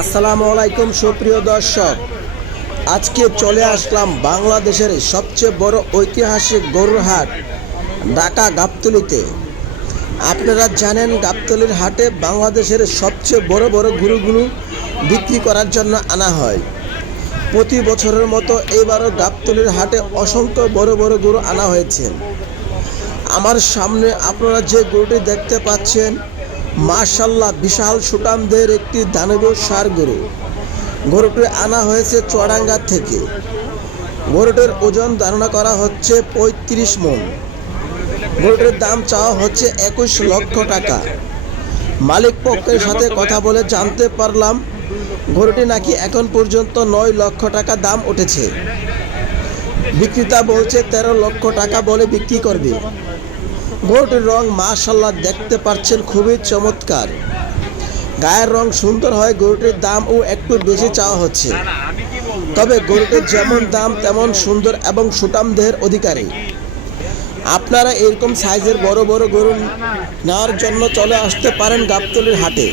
আসসালামু আলাইকুম, সুপ্রিয় দর্শক। আজকে চলে আসলাম বাংলাদেশের সবচেয়ে বড় ঐতিহাসিক গরুর হাট, ঢাকা গাবতলিতে। আপনারা জানেন গাবতলির হাটে বাংলাদেশের সবচেয়ে বড় বড় গরুগুলো বিক্রি করার জন্য আনা হয়। প্রতি বছরের মতো এবারও গাবতলির হাটে অসংখ্য বড় বড় গরু আনা হয়েছে। আমার সামনে আপনারা যে গরুটি দেখতে পাচ্ছেন মার্শাল্লাহ বিশাল সুটামদের একটি দানবীয় সার গরু। গরুটি আনা হয়েছে চড়াঙ্গা থেকে। গরুটির ওজন ধারণা করা হচ্ছে পঁয়ত্রিশ মন। গরুটির দাম চাওয়া হচ্ছে একুশ লক্ষ টাকা। মালিক পক্ষের সাথে কথা বলে জানতে পারলাম, গরুটি নাকি এখন পর্যন্ত নয় লক্ষ টাকা দাম উঠেছে। বিক্রেতা বলছে, তেরো লক্ষ টাকা বলে বিক্রি করবে। গরুটির রং মাশাল্লাহ দেখতে পাচ্ছেন খুবই চমৎকার। গায়ের রং সুন্দর হয়, গরুটির দাম ও একটু বেশি চাওয়া হচ্ছে। তবে গরুটির যেমন দাম তেমন সুন্দর এবং সুটাম দেহের অধিকারী। আপনারা এরকম সাইজের বড় বড় গরু নেওয়ার জন্য চলে আসতে পারেন গাবতলির হাটে।